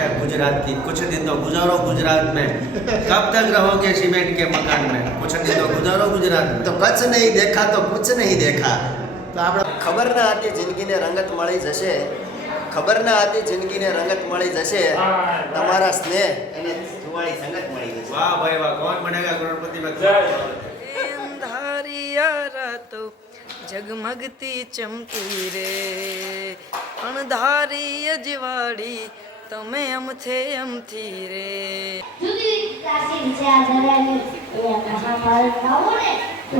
है गुजरात की कुछ दिन तो गुजारो गुजरात में कब तक रहोगे सीमेंट के मकान में कुछ दिन तो गुजारो गुजरात में તો કચ્છ નહીં દેખા તો કુછ નહીં દેખા તો આપણે ખબર ના હતી જિંદગીને રંગત મળી જશે ખબર ના હતી જિંદગીને રંગત મળી જશે તમારા સ્નેહ અને સુવાળી સંગત મળી જશે वाह भाई वाह कौन बनेगा करोड़पति में અંધારિયા રાતો જગમગતી ચમકી રે અણધારી અજવાળી તમે અમથે અમથી રે મહાભારત ને તો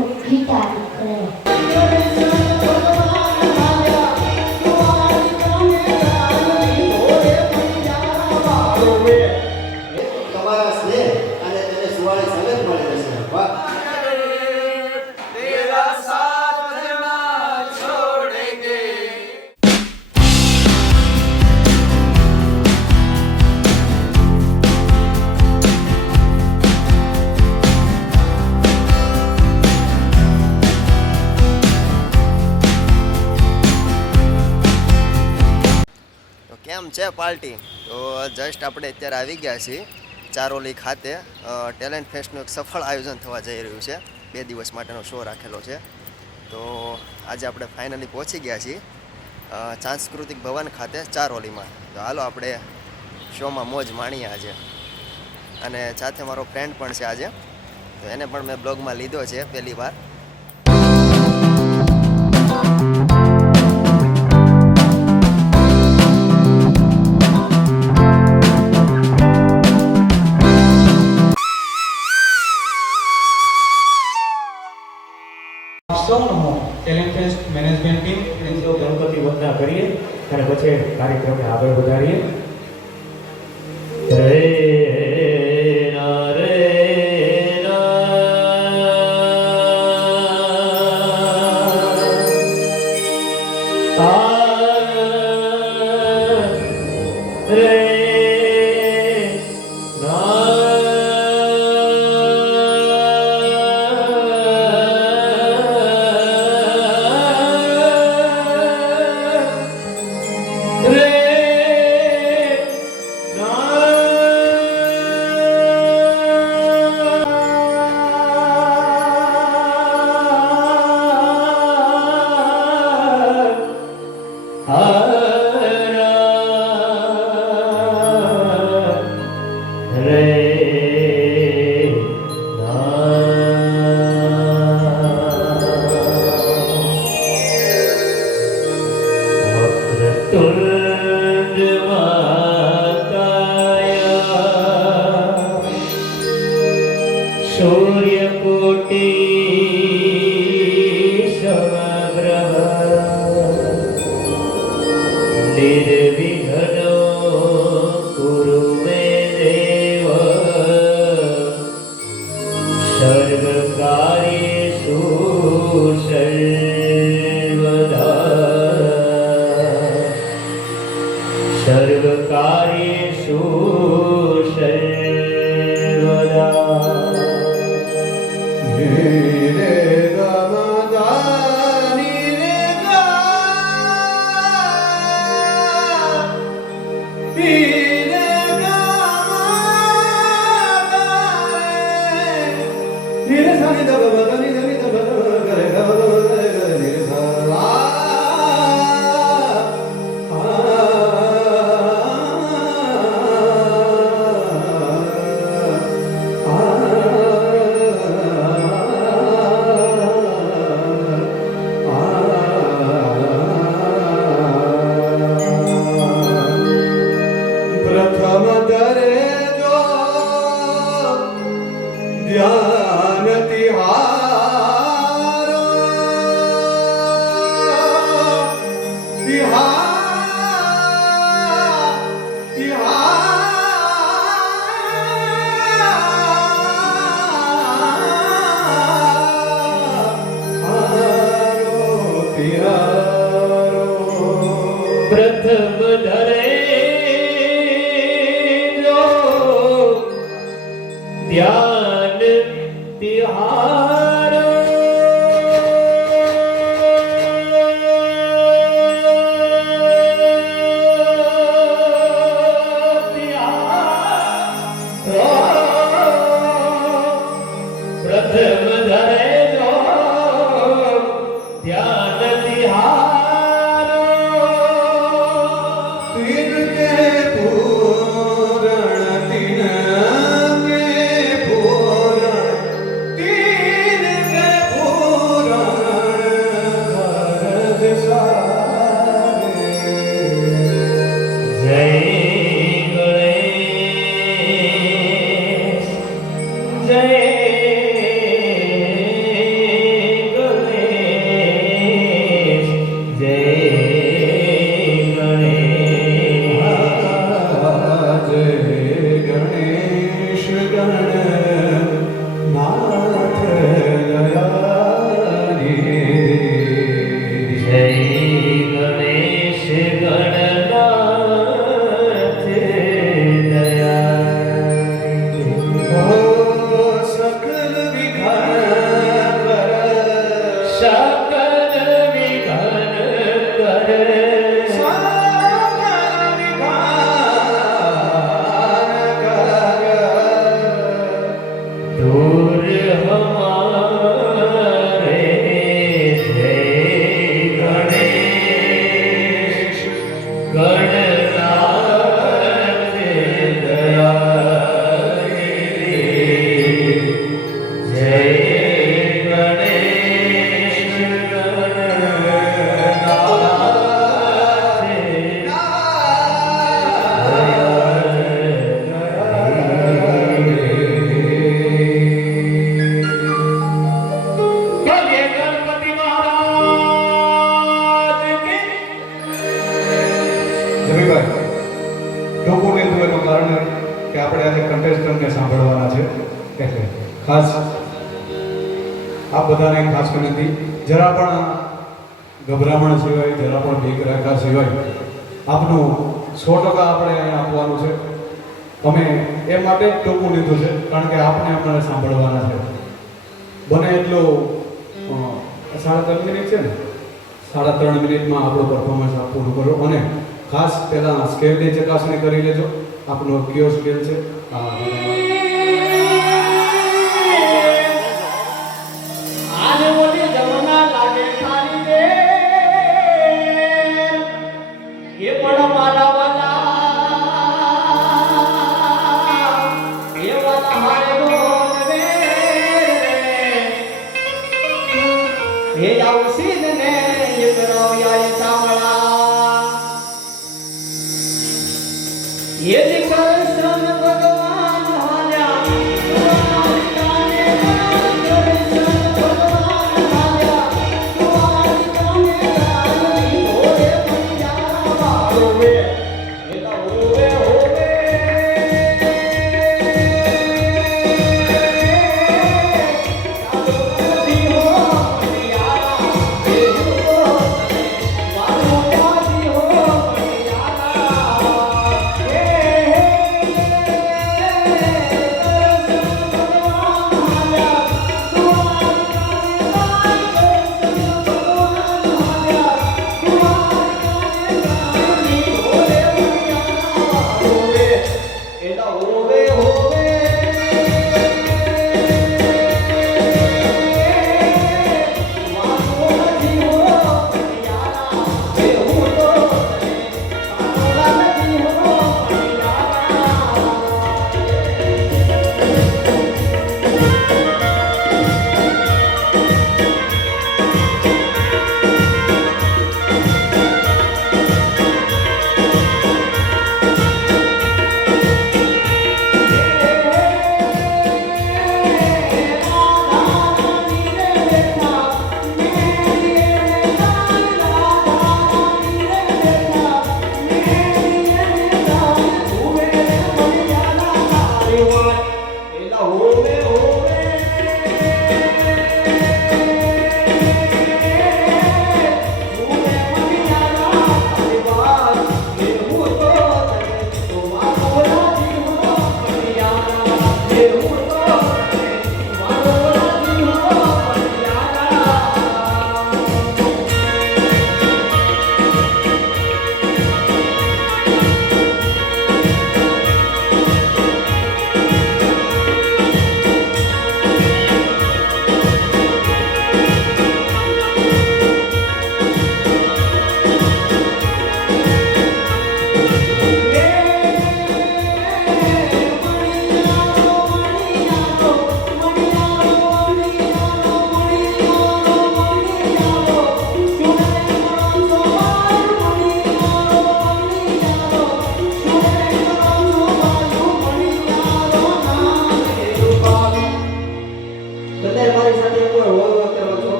છે પાર્ટી. તો જસ્ટ આપણે અત્યારે આવી ગયા છીએ ચારોલી ખાતે. ટેલેન્ટ ફેસ્ટનું એક સફળ આયોજન થવા જઈ રહ્યું છે. બે દિવસ માટેનો શો રાખેલો છે. તો આજે આપણે ફાઇનલી પહોંચી ગયા છીએ સાંસ્કૃતિક ભવન ખાતે ચારોલીમાં. તો હાલો આપણે શોમાં મોજ માણીએ આજે. અને સાથે મારો ફ્રેન્ડ પણ છે આજે. તો એને પણ મેં બ્લોગમાં લીધો છે પહેલી વાર. ખાસ આ બધાને ખાસ વિનંતી. જરા પણ ગભરામણ સિવાય, જરા પણ ભીક રાખ્યા સિવાય આપનું સો ટકા આપણે અહીંયા આપવાનું છે. અમે એ માટે જ ટૂંકું લીધું છે, કારણ કે આપણે આપણે સાંભળવાના છે. બને એટલું સાડા ત્રણ મિનિટ છે ને? સાડા ત્રણ મિનિટમાં આપણું પરફોર્મન્સ આપવું કરો અને ખાસ પહેલાં સ્કેલની ચકાસણી કરી લેજો. આપનો કયો સ્કેલ છે? એ આવસી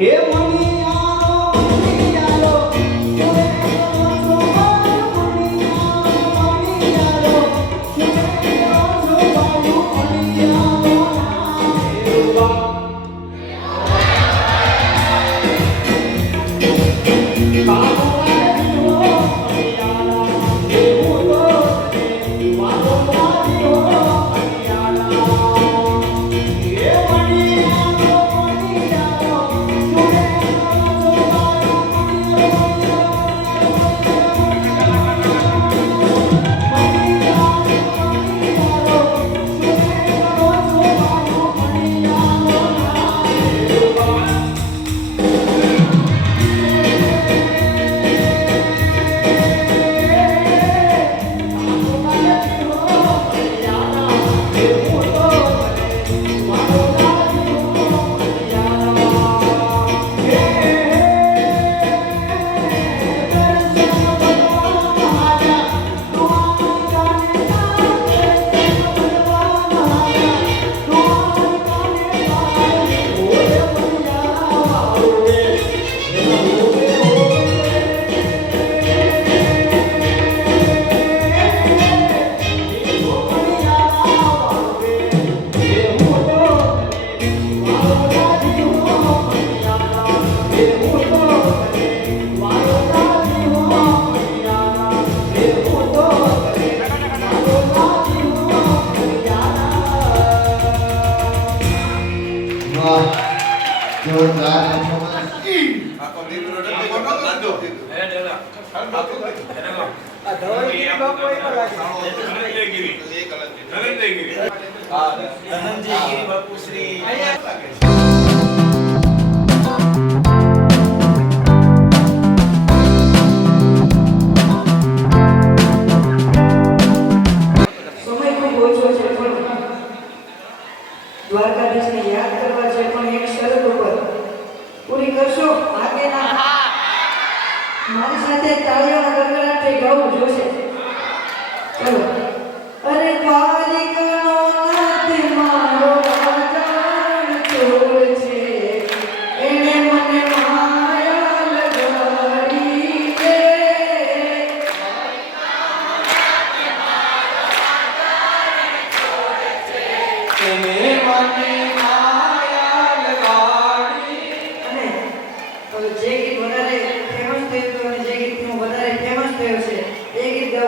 ఏ ધનંજયગીરી બાપુ શ્રી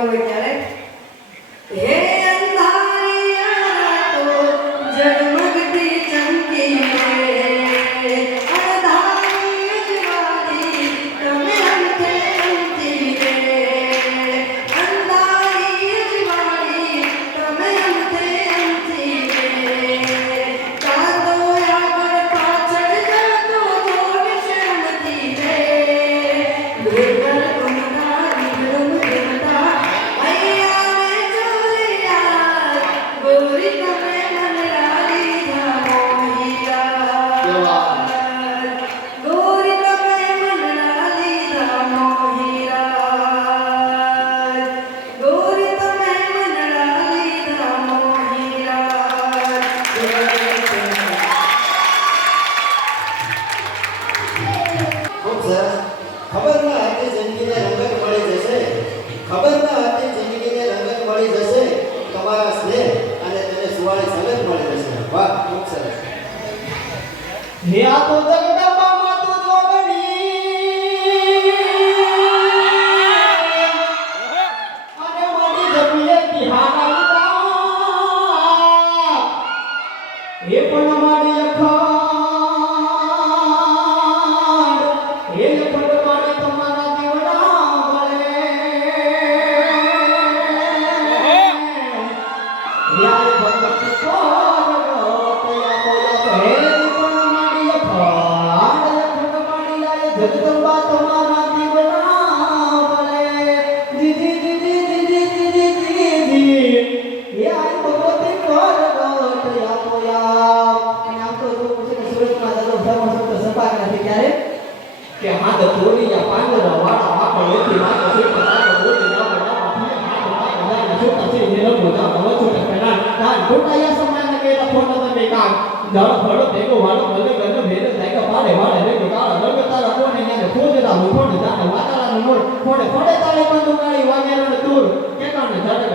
going down.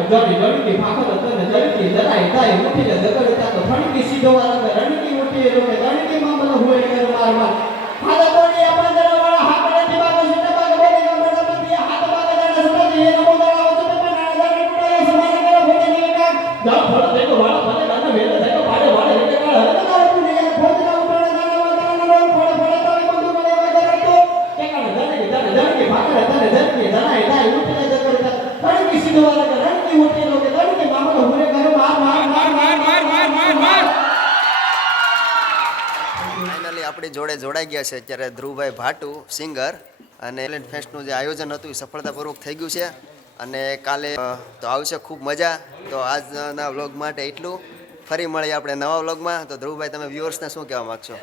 દોડી દોડી કે ફાફર હતો ને દોડી કે જરાય થાય મોટી ને દગડ હતા તો ફણી કે સીધો વાળો આપણી જોડે જોડાઈ ગયા છે અત્યારે ધ્રુવભાઈ ભાટુ, સિંગર, અને ટેલેન્ટ ફેસ્ટનું જે આયોજન હતું એ સફળતાપૂર્વક થઈ ગયું છે. અને કાલે તો આવશે ખૂબ મજા. તો આજના વ્લોગ માટે એટલું. ફરી મળીએ આપણે નવા વ્લોગમાં. તો ધ્રુવભાઈ, તમે વ્યુઅર્સને શું કહેવા માગશો?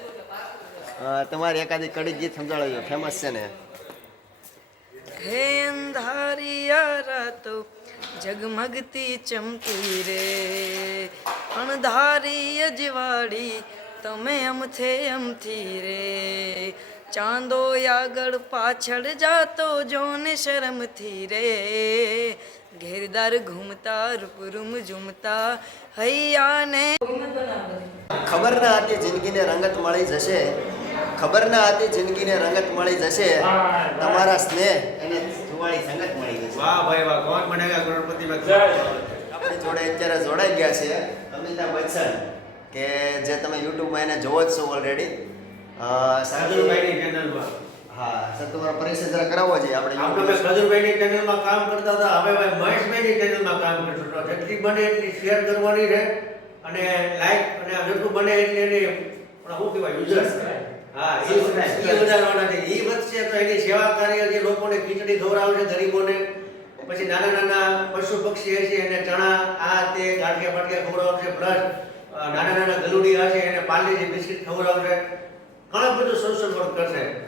તમારી એકાદી કડી ગીત સમજાવ્યો ફેમસ છે ને? જગમગતી ચમકી રે. અણધારી અજવાળી તમે અમથે અમથી રે ચાંદો આગળ પાછળ જાતો જોને શરમથી રે ઘેરદાર ઘૂમતા રૂપરૂમ ઝૂમતા હૈયાને ખબર ના હતી જિંદગીને રંગત મળી જશે. ખબર ના હતી જિંદગીને રંગત મળી જશે. તમારા સ્નેહ અને સુવાળી સંગત મળી જશે. વાહ ભાઈ વાહ કોણ બનેગા કરોડપતિ આપણી જોડે અત્યારે જોડાઈ ગયા છે અમિતાભ બચ્ચન. કે જે તમે યુટ્યુબમાં એને જોવો જ છો ઓલરેડી સાદુભાઈની ચેનલમાં હા સર તમારો પરિચય જરા કરાવવો જોઈએ આપણે આપણે સજુભાઈની ચેનલમાં કામ કરતા હતા. હવે ભાઈ મહેશભાઈની ચેનલમાં કામ કરતો હતો. જેટલી બને એટલી શેર કરવાની છે અને લાઈક અને જેટલું બને એટલી એની શું કહેવાય યુઝર્સ હા એ વધારવાના છે. એ વધશે તો એની સેવા કાર્ય જે લોકોને ખીચડી ખવડાવશે ગરીબોને પછી નાના નાના પશુ પક્ષી છે એને ચણા આ તે ગાંઠિયા બાટકે ખવડાવશે પ્લસ નાના નાના ગલુડિયા છે એને પાર્લેજી બિસ્કિટ ખવડાવશે. ઘણું બધું સોશિયલ વર્ક કરશે.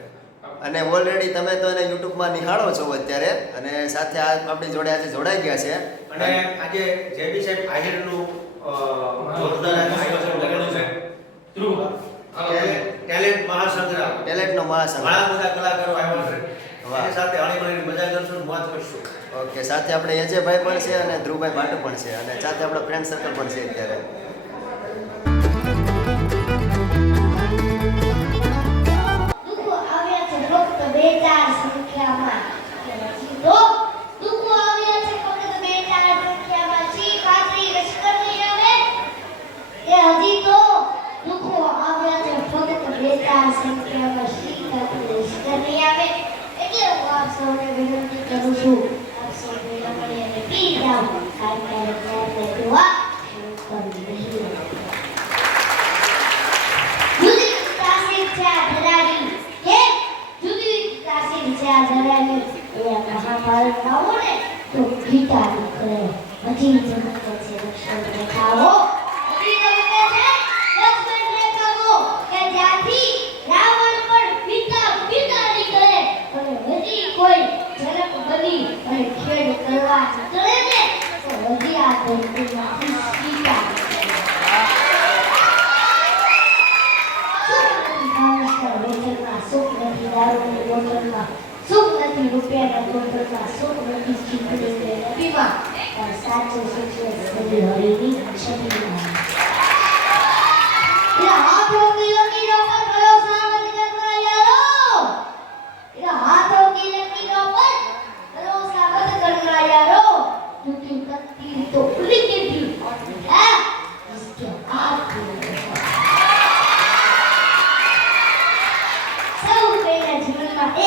અને ઓલરેડી તમે તો એને યુટ્યુબમાં નિહાળો છો અત્યારે અને સાથે આ આપણી જોડે આજે જોડાઈ ગયા છે. અને આજે જેબી સાહેબ આહિરનું જોરદાર આયોજન કરેલું છે. ટેલેન્ટ- ટેલેન્ટ મહાસંગ્રામ ટેલેન્ટનો મહાસંઘ ઘણા બધા કલાકારો આવ્યા છે. વાહ. એની સાથે હળી મળીને મજા કરશું મોજ કરશું. ઓકે સાથે આપણે અજયભાઈ પણ છે અને ધ્રુવભાઈ ભાટુ પણ છે અને સાથે આપણો ફ્રેન્ડ સર્કલ પણ છે અત્યારે. Così riesce a trovare tre così ha una fissità. Successivo piano contro la sopra di cinque prima passaggio successo di Orini Cellulare. La opera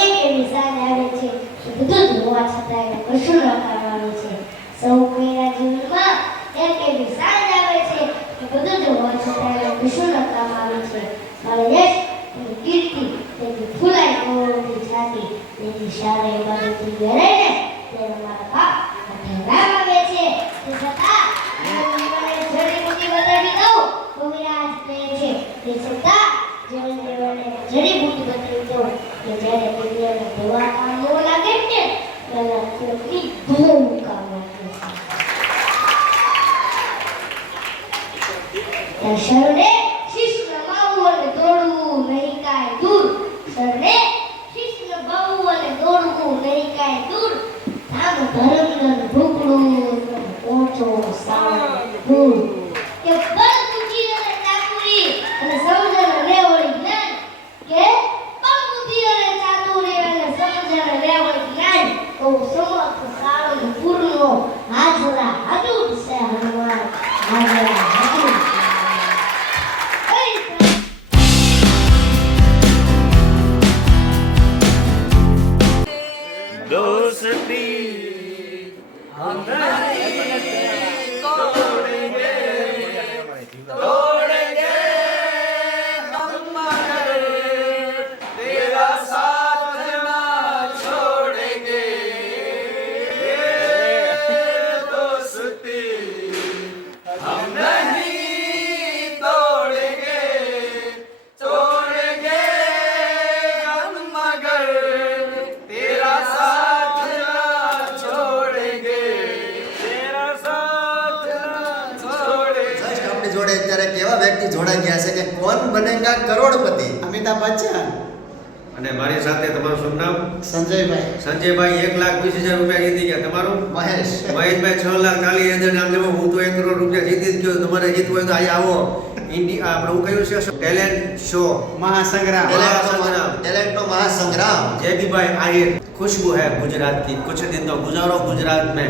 એક એવી સાથે આવે છે. કે બધું હોવા છતાં એને કશું ન કરવાનું છે. સૌ કોઈના જીવનમાં એક એવી સાંજ આવે છે. કે બધું હોવા છતાં એને કશું ન કરવાનું છે. મારો યશ, એની કીર્તિ તેની ફૂલાઈ ગોળની છાતી તેની શાળે બાજુથી ઘરે તેનો મારા બાપ રામ આવે છે. તે છતાં મને જડીબુટી બતાવી દઉં. કવિરાજ કહે છે, તે છતાં જ્યારે દુનિયાને દવા કામ ન લાગે ને ત્યારે કેટલી ધૂમ કામ લાગે છે શરણે લેવો હું તો એક કરોડ રૂપિયા જીતી જ ગયો તમારે જીતવું હોય તો અહીં આવો ઇન્ડિયા આપણે હું કહ્યું છે ટેલેન્ટ શો મહાસંગ્રામ મહાસંગ્રામ। ટેલેન્ટનો મહાસંગ્રામ जय भी भाई आहिर खुशबू है गुजरात की कुछ दिन तो गुजारो गुजरात में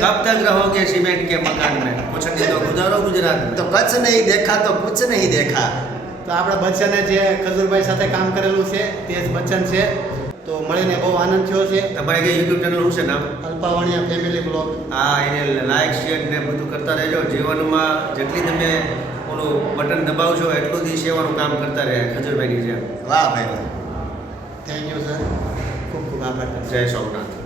कब तक रहोगे सीमेंट के मकान में कुछ दिन तो गुजारो गुजरात में તો કચ્છ નહીં દેખા તો કુછ નહીં દેખા તો આપણા બચ્ચને જે ખજૂરભાઈ સાથે કામ કરેલું છે તે જ બચ્ચન છે તો મળીને બહુ આનંદ થયો છે. તમારી જે યુટ્યુબ ચેનલ શું છે નામ? અલ્પાવાણિયા ફેમિલી બ્લોગ હા એને લાઈક શેર ને બધું કરતા રહેજો. જીવનમાં જેટલી તમે ઓલું બટન દબાવજો એટલું જ સેવાનું કામ કરતા રહે ખજૂરભાઈની જેમ. વાહ ભાઈ વાહ. થેન્ક યુ સર ખૂબ ખૂબ આભાર. જય સોમનાથ.